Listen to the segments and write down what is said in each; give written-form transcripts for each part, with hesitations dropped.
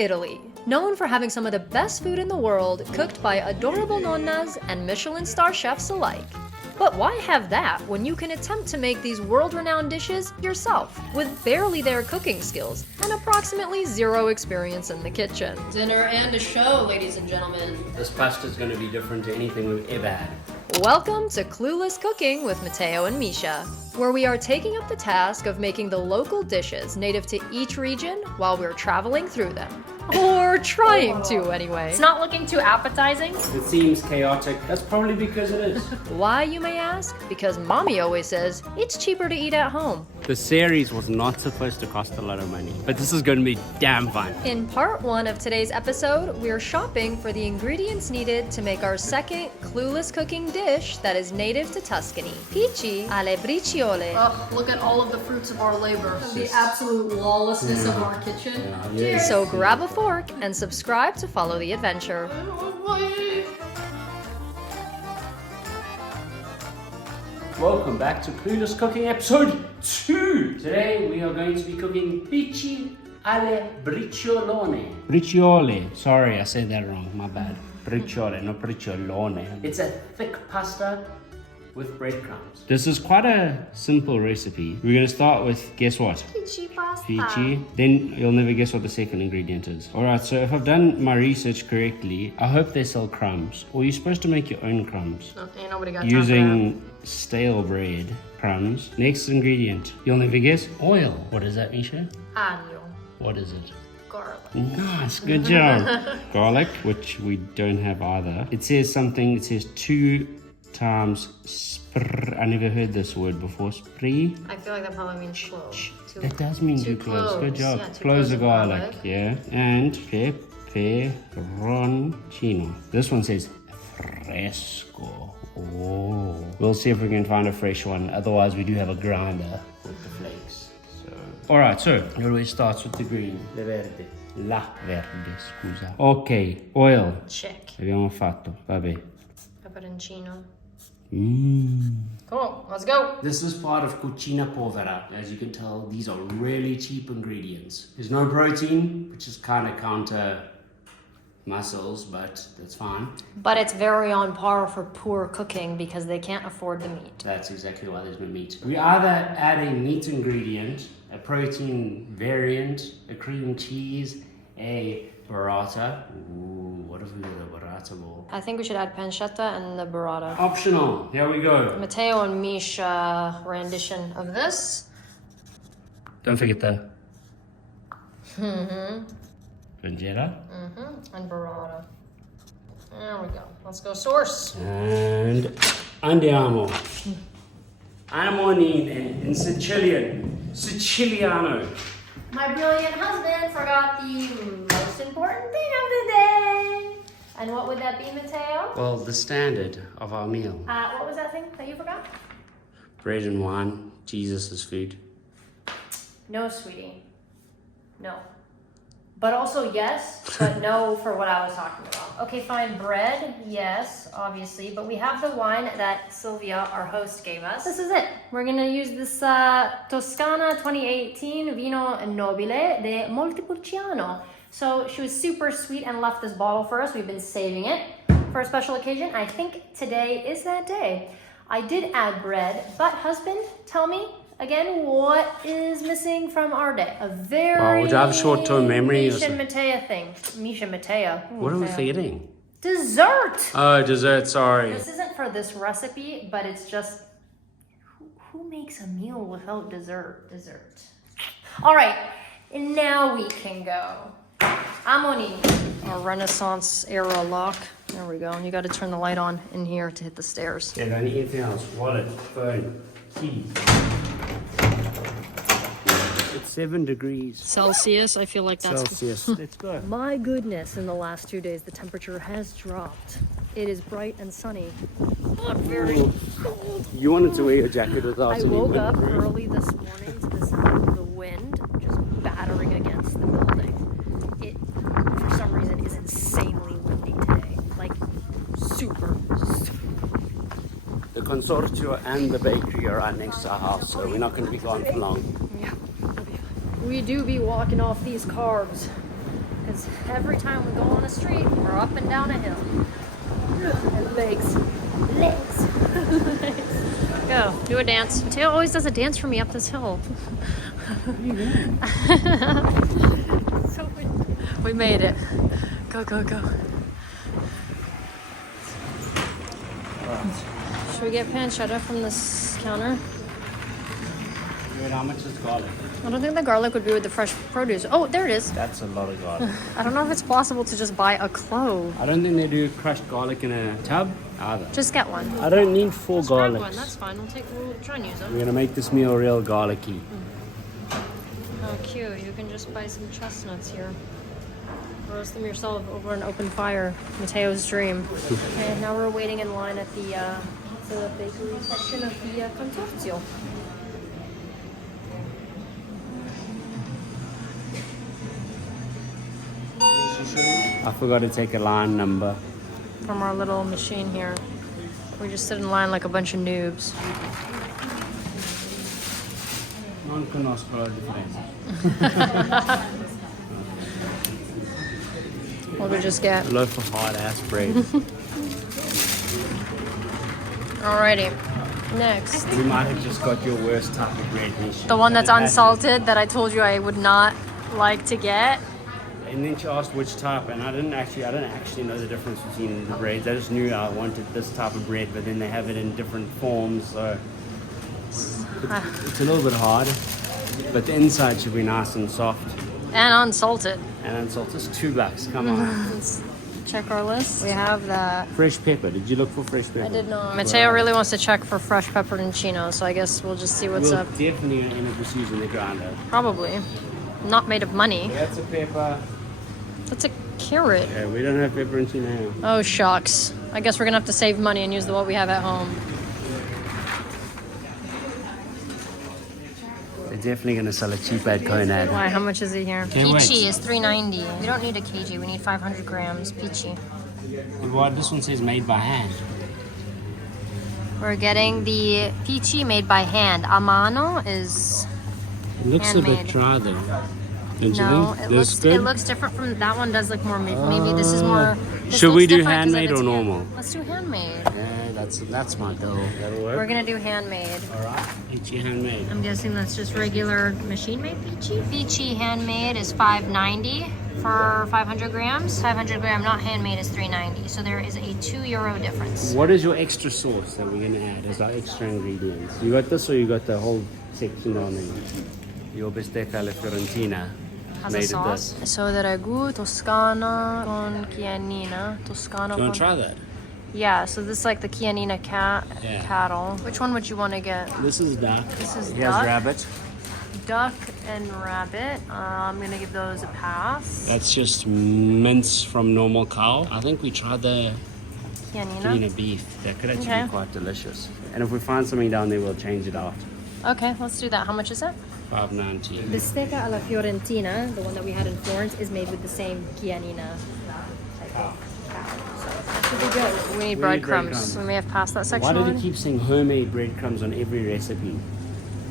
Italy, known for having some of the best food in the world, cooked by adorable nonnas and Michelin star chefs alike. But why have that when you can attempt to make these world-renowned dishes yourself, with barely their cooking skills and approximately zero experience in the kitchen? Dinner and a show, ladies and gentlemen. This pasta is going to be different to anything we've ever had. Welcome to Clueless Cooking with Matteo and Micha, where we are taking up the task of making the local dishes native to each region while we're traveling through them. Or trying to, anyway. It's not looking too appetizing. It seems chaotic. That's probably because it is. Why, you may ask? Because Mommy always says it's cheaper to eat at home. The series was not supposed to cost a lot of money, but this is going to be damn fun. In part 1 of today's episode, we're shopping for the ingredients needed to make our second Clueless Cooking dish that is native to Tuscany. Pici alle Briciole. Oh, look at all of the fruits of our labor. The absolute lawlessness of our kitchen. Yes. So grab a fork and subscribe to follow the adventure. Welcome back to Clueless Cooking episode 2. Today we are going to be cooking Pici alle Briciolone. Briciole. Sorry, I said that wrong. My bad. Briciole, not Briciolone. It's a thick pasta with breadcrumbs. This is quite a simple recipe. We're going to start with, guess what? Pici pasta. Pici. Then you'll never guess what the second ingredient is. Alright, so if I've done my research correctly, I hope they sell crumbs. Or you're supposed to make your own crumbs. Ain't nobody got time Using stale bread crumbs. Next ingredient. You'll never guess? Oil. What is that, Misha? Aglio. What is it? Garlic. Nice, good job. Garlic, which we don't have either. It says something, it says 2 times I never heard this word before. Spree. I feel like that probably means clove. That does mean 2 cloves. Good job. Yeah, 2 cloves of garlic. garlic. Yeah. And peperoncino. This one says fresco. Oh. We'll see if we can find a fresh one. Otherwise, we do have a grinder with the flakes. Alright, so it always starts with the green. La verde, scusa. Ok, oil. Check. Abbiamo fatto. Vabbè. Peperoncino. Mmm. Cool, let's go. This is part of Cucina Povera. As you can tell, these are really cheap ingredients. There's no protein, which is kind of counter muscles, but that's fine. But it's very on par for poor cooking because they can't afford the meat. That's exactly why there's no meat. We either add a meat ingredient, a protein variant, a cream cheese, a burrata. Ooh, what if we did a burrata bowl? I think we should add pancetta and the burrata. Optional. Here we go. Matteo and Misha rendition of this. Don't forget the pancetta. And burrata. There we go. Let's go source. And andiamo. I'm on in Siciliano. My brilliant husband forgot the most important thing of the day. And what would that be, Matteo? Well, the standard of our meal. What was that thing that you forgot? Bread and wine, Jesus' food. No, sweetie. No. But also yes, but no for what I was talking about. Okay, fine. Bread, yes, obviously. But we have the wine that Sylvia, our host, gave us. This is it. We're going to use this Toscana 2018 Vino Nobile de Montepulciano. So she was super sweet and left this bottle for us. We've been saving it for a special occasion. I think today is that day. I did add bread, but husband, tell me, again, what is missing from our day? A very would you have short-term memory? Misha and Matteo thing. Misha Matteo. What are we forgetting? Dessert! Oh, dessert, sorry. This isn't for this recipe, but it's just, who makes a meal without dessert? Dessert. All right, and now we can go. Amoni. Our Renaissance era lock. There we go. And you got to turn the light on in here to hit the stairs. Yeah, don't need anything else. Wallet, phone, key. It's 7 degrees Celsius, I feel like that's... Celsius. Let's go. My goodness, in the last 2 days, the temperature has dropped. It is bright and sunny, but very cold. You wanted to wear your jacket without I woke up early this morning to the sound of the wind just battering against the building. It, for some reason, is insanely windy today. Like, super. The Consorzio and the bakery are right next to our house, so we're not going to be gone for long. Yeah. We do be walking off these carbs. Because every time we go on a street, we're up and down a hill. And legs. Legs. Go, do a dance. Matteo always does a dance for me up this hill. So we made it. Go, go, go. Should we get pancetta from this counter? Wait, how much is garlic? I don't think the garlic would be with the fresh produce. Oh, there it is. That's a lot of garlic. I don't know if it's possible to just buy a clove. I don't think they do crushed garlic in a tub either. Just get one. I don't need 4 Grab garlics. one, that's fine. We'll try and use them. We're gonna make this meal real garlicky. Oh, cute. You can just buy some chestnuts here. Roast them yourself over an open fire. Matteo's dream. And now we're waiting in line at the bakery section of the Consorzio. I forgot to take a line number. From our little machine here. We just stood in line like a bunch of noobs. Non conosco la differenza. What did we just get? A loaf of hard ass bread. Alrighty. Next. You might have just got your worst type of bread, Nisha. The one that's unsalted that I told you I would not like to get. And then she asked which type, and I don't actually know the difference between the breads. I just knew I wanted this type of bread, but then they have it in different forms, so it's a little bit hard. But the inside should be nice and soft. And unsalted. And unsalted. It's $2. Come on. Let's check our list. We have that. Fresh pepper. Did you look for fresh pepper? I did not. Matteo really wants to check for fresh pepperoncino, so I guess we'll just see what's up. We'll definitely end up just using the grinder. Probably. Not made of money. That's a pepper. That's a carrot. Yeah, we don't have pepperoncino now. Oh, shucks. I guess we're going to have to save money and use what we have at home. They're definitely going to sell it cheap at Conad. Why? How much is it here? Can't wait. Pici is $3.90. We don't need a kg. We need 500 grams. Pici. Well, this one says made by hand. We're getting the Pici made by hand. A mano is It looks handmade. a bit dry though. Don't no. you think? It looks different from that one. Does look more. Maybe this is more. This Should we looks do different 'cause of handmade its or hand. normal? Let's do handmade. Yeah, that's my goal. That'll work. We're gonna do handmade. All right, Pici handmade. I'm guessing that's just regular machine-made Pici. Pici handmade is $5.90 for 500 grams. 500 gram not handmade is $3.90. So there is a €2 difference. What is your extra sauce that we're gonna add as our extra ingredients? You got this, or you got the whole section on it? Your bistecca alla fiorentina. Has Made a of sauce. this. So the ragu Toscana con chianina. Toscana. Do you want con... to try that? Yeah. So this is like the chianina Yeah. cattle. Which one would you want to get? This is duck. This is Here's duck. rabbit. Duck and rabbit. I'm gonna give those a pass. That's just mince from normal cow. I think we tried the Chianina. beef. That could actually Okay. be quite delicious. And if we find something down there, we'll change it out. Okay, let's do that. How much is it? $5.90. Bistecca alla Fiorentina, the one that we had in Florence, is made with the same chianina type of cow. So that should be good. We need breadcrumbs. We may have passed that Why section do they already. keep saying homemade breadcrumbs on every recipe?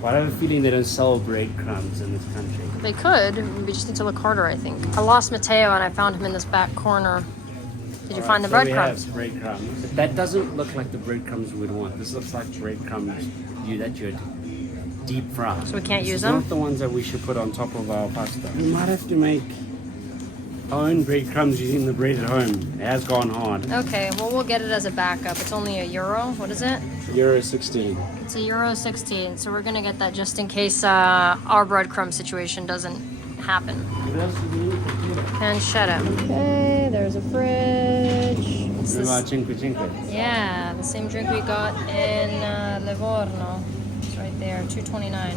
Why do I have a feeling they don't sell breadcrumbs in this country? They could. We just need to look harder, I think. I lost Matteo and I found him in this back corner. Did you find the So we breadcrumbs? have breadcrumbs. That doesn't look like the breadcrumbs we'd want. This looks like breadcrumbs that you'd deep fry. So we can't use This is them? not the ones that we should put on top of our pasta. We might have to make our own breadcrumbs using the bread at home. It has gone hard. Okay, well, we'll get it as a backup. It's only €1. What is it? €1.16. It's €1.16. So we're going to get that just in case our breadcrumb situation doesn't happen. What else do we need? Pancetta. Okay, there's a fridge. What's What about this? cinque cinque? Yeah, the same drink we got in Livorno. It's right there, $2.29.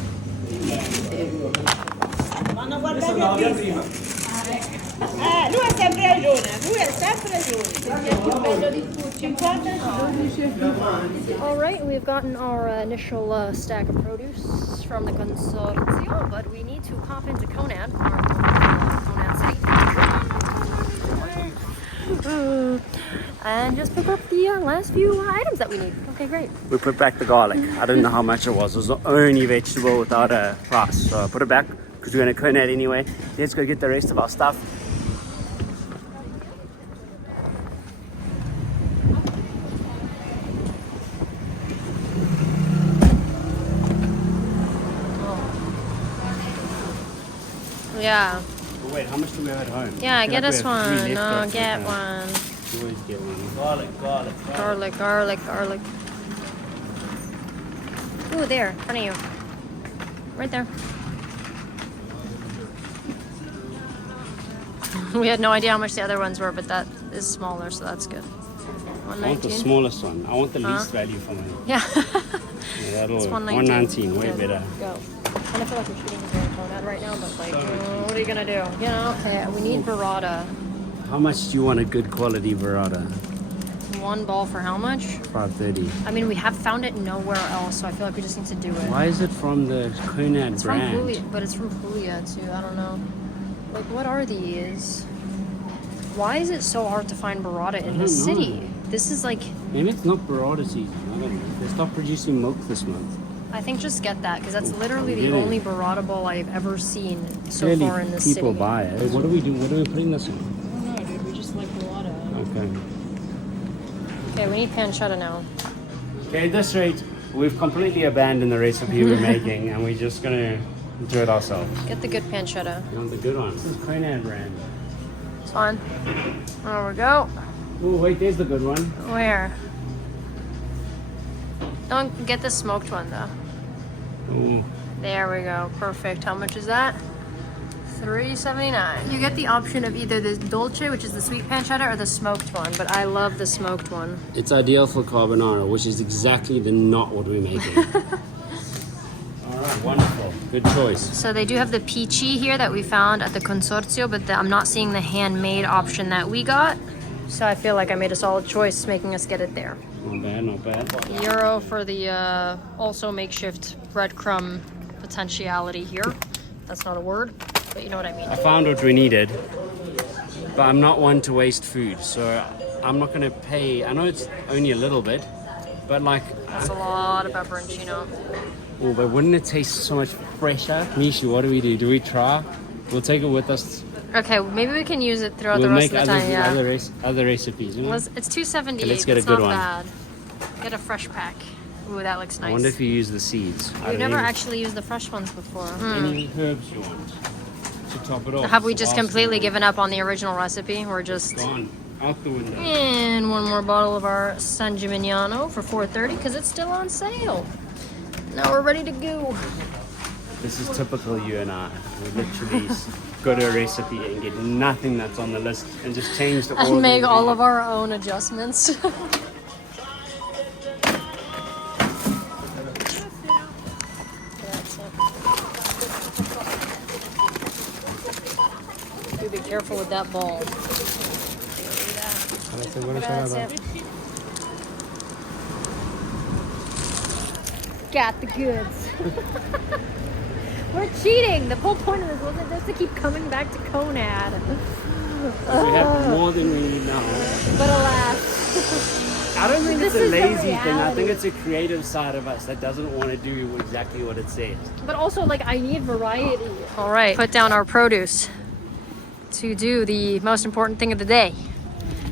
Lui ha sempre ragione, lui ha sempre ragione, perché è il più bello di tutti. All right, we've gotten our initial stack of produce from the Consorzio, but we need to pop into Conad, our Conad city, and just pick up the last few items that we need. Okay, great. We put back the garlic. I didn't know how much it was. It was the only vegetable without a price. So I put it back because we're going to Conad anyway. Let's go get the rest of our stuff Yeah. But wait, how much do we have at home? Yeah, I feel get like we us have 3 one. left No, over. get Okay. one. You always get one. Garlic, garlic, garlic. Garlic, garlic, garlic. Ooh, there, in front of you. Right there. We had no idea how much the other ones were, but that is smaller, so that's good. I want the 119. smallest one. I want the least value for them. Yeah. Yeah, that'll It's 119, way better. Go. And I feel like we're shooting the very Conad right now, but like, what are you gonna do? You know, okay, we need burrata. How much do you want a good quality burrata? One ball for how much? $5.30. I mean, we have found it nowhere else, so I feel like we just need to do it. Why is it from the Conad It's brand? from Puglia, but it's from Puglia too. I don't know. Like, what are these? Why is it so hard to find burrata in the don't know. city? This is like, Maybe it's not burrata season. I don't know. They stopped producing milk this month. I think just get that because that's literally the really? only burrata bowl I've ever seen so Clearly far in this city. people buy it. What do we do? What are we putting this on? I don't know, dude. We just like burrata. Okay. Okay, we need pancetta now. Okay, at this rate, we've completely abandoned the recipe we're making and we're just gonna do it ourselves. Get the good pancetta. You want the good one? This is Conad brand. It's fun. There we go. Oh, wait, there's the good one. Where? Don't get the smoked one though. Oh, There we go. Perfect. How much is that? $3.79. You get the option of either the dolce, which is the sweet pancetta, or the smoked one, but I love the smoked one. it's ideal for carbonara, which is exactly not what we're making. All right, wonderful. Good choice. So they do have the Pici here that we found at the Consorzio, but I'm not seeing the handmade option that we got. So I feel like I made a solid choice making us get it there. Not bad, not bad. Euro for the also makeshift breadcrumb potentiality here. That's not a word, but you know what I mean. I found what we needed, but I'm not one to waste food, so I'm not gonna pay. I know it's only a little bit, but like, That's a lot of pepperoncino. oh, but wouldn't it taste so much fresher? Mishi, what do we do? Do we try? We'll take it with us. Okay, maybe we can use it throughout We'll the rest make of the time. Yeah. other recipes. You know? It's $2.78. Okay, let's get a It's good not one. bad. Get a fresh pack. Ooh, that looks nice. I wonder if you use the seeds. I We've don't never even- actually used the fresh ones before. Any herbs you want to top it off. Have we just Last completely one. given up on the original recipe? We're just... Gone out the window. And one more bottle of our San Gimignano for $4.30 because it's still on sale. Now we're ready to go. This is typical you and I. We literally go to a recipe and get nothing that's on the list and just change the order. And make all of our own adjustments. Do be careful with that ball. Got the goods. We're cheating. The whole point of this wasn't just to keep coming back to Conad. We have more than we need now. But alas. I don't think This it's a is the lazy thing. I reality. think it's a creative side of us that doesn't want to do exactly what it says. But also, like, I need variety. All right, put down our produce to do the most important thing of the day.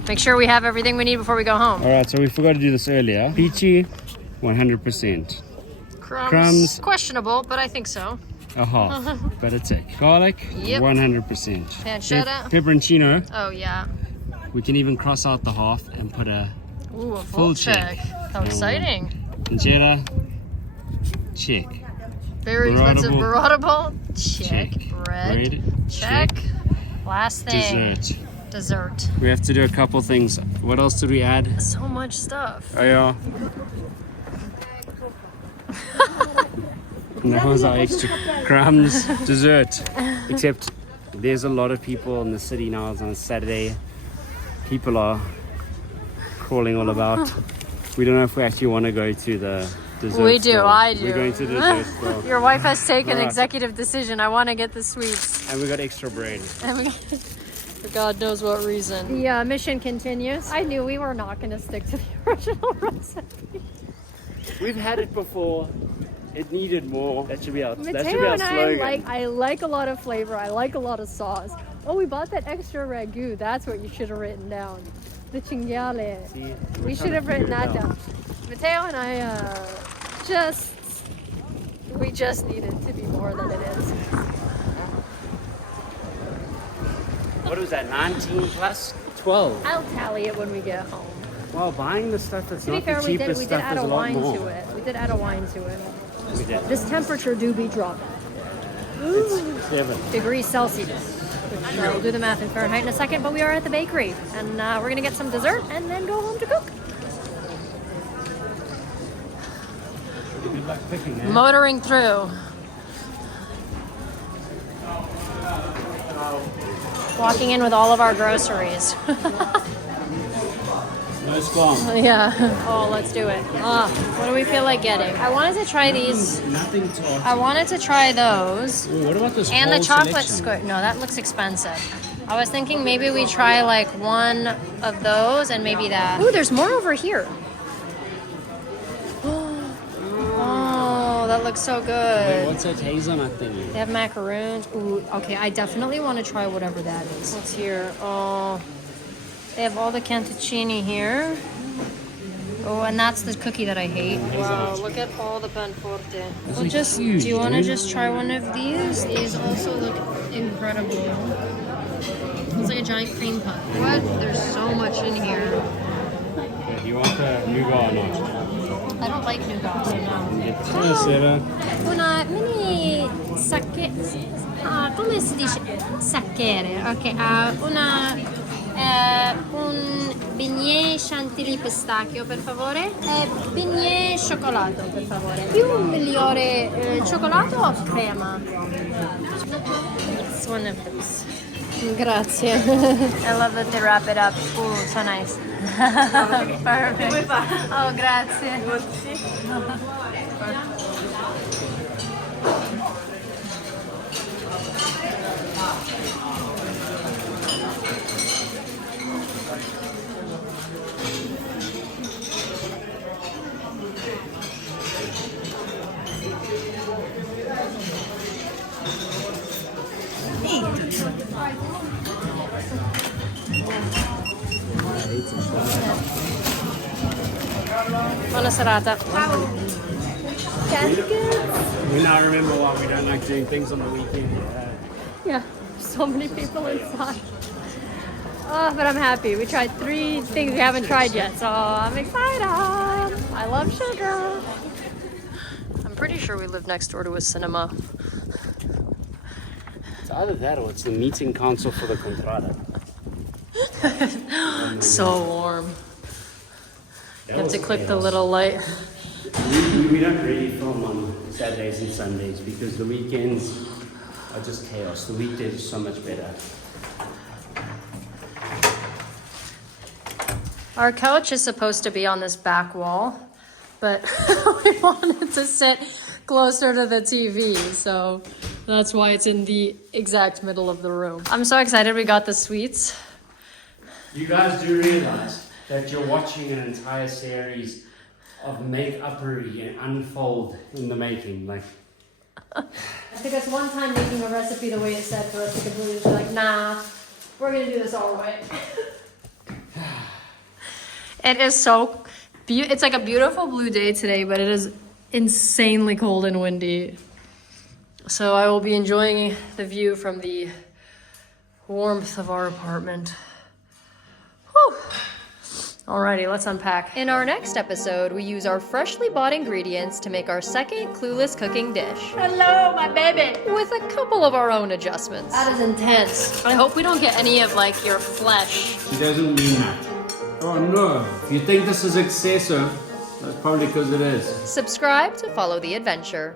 Make sure we have everything we need before we go home. All right, so we forgot to do this earlier. Pici, 100%. Crumbs. Questionable, but I think so. A half, but it's it. Garlic, Yep. 100%. Pancetta. Pepperoncino, Oh, yeah. we can even cross out the half and put a Ooh, a Full full check. check. How exciting. injera. Check. Very expensive Burrata burrata bowl. Check. Bread. Check. Last thing. Dessert. Dessert. We have to do a couple things. What else did we add? So much stuff. Oh yeah. And that was our extra crumbs dessert. Except there's a lot of people in the city now. It's on a Saturday. People are crawling all about. We don't know if we actually want to go to the dessert We do, store. I do. We're going to the dessert store. Your wife has taken Alright. executive decision. I want to get the sweets. And we got extra bread. And we got, for God knows what reason. The mission continues. I knew we were not going to stick to the original recipe. We've had it before. It needed more. That should be our, that should be Matteo our and slogan. I like a lot of flavor. I like a lot of sauce. Oh, we bought that extra ragu. That's what you should have written down. The cinghiale. See, we're We trying should to have written figure it that out. down. Matteo and I we just need it to be more than it is. what was that, 19 plus 12? I'll tally it when we get home. Well, buying the stuff that's To be not fair, the we did cheapest stuff add is a a lot wine more. to it. We did add a wine to it. We did. This temperature do be dropping. It's 7. Degrees Celsius. Which, we'll do the math in Fahrenheit in a second, but we are at the bakery. And we're gonna get some dessert and then go home to cook. Good luck picking, eh? Motoring through. Walking in with all of our groceries. No scone. Yeah. Oh, let's do it. What do we feel like getting? I wanted to try these. Nothing to I wanted to try those. Ooh, what about this And the whole chocolate selection? squirt. No, that looks expensive. I was thinking maybe we try like one of those and maybe that. Ooh, there's more over here. Oh, that looks so Wait, good. what's that hazelnut thing? They have macaroons. Ooh, okay, I definitely want to try whatever that is. What's here? Oh, they have all the cantuccini here. Oh, and that's the cookie that I hate. Wow, look at all the panforte. Well, like just, do huge, you want to dude. just try one of these? These also look incredible. It's like a giant cream puff. What? There's so much in here. Yeah, do you want the nougat or not? I don't like nougat, so no. Buonasera. Una mini sacche... come si dice? Sacchere. Ok, un beignet chantilly pistacchio, per favore. E beignet cioccolato, per favore. Più migliore cioccolato o crema? It's one of those. Grazie. I love that they wrap it up. Ooh, so nice. Perfect. Oh, grazie. Buona serata. We now remember why we don't like doing things on the weekend. Yeah, so many people inside. Oh, but I'm happy. We tried 3 things we haven't tried yet, so I'm excited. I love sugar. I'm pretty sure we live next door to a cinema. It's either that or it's the meeting council for the Contrada. So warm. You have to click the little light. We don't really film on Saturdays and Sundays because the weekends are just chaos. The weekdays are so much better. Our couch is supposed to be on this back wall, but we wanted to sit closer to the TV, so that's why it's in the exact middle of the room. I'm so excited we got the sweets. You guys do realize that you're watching an entire series of make-uppery and unfold in the making. Like, It took us one time making a recipe the way it said for us to completely be like, nah, we're gonna do this our way. It is so it's like a beautiful blue day today, but it is insanely cold and windy. So I will be enjoying the view from the warmth of our apartment. Whew. Alrighty, let's unpack. In our next episode, we use our freshly bought ingredients to make our second Clueless Cooking dish, Hello, my baby. with a couple of our own adjustments. That is intense. I hope we don't get any of like your flesh. she doesn't mean that. Oh no, if you think this is excessive, that's probably because it is. Subscribe to follow the adventure.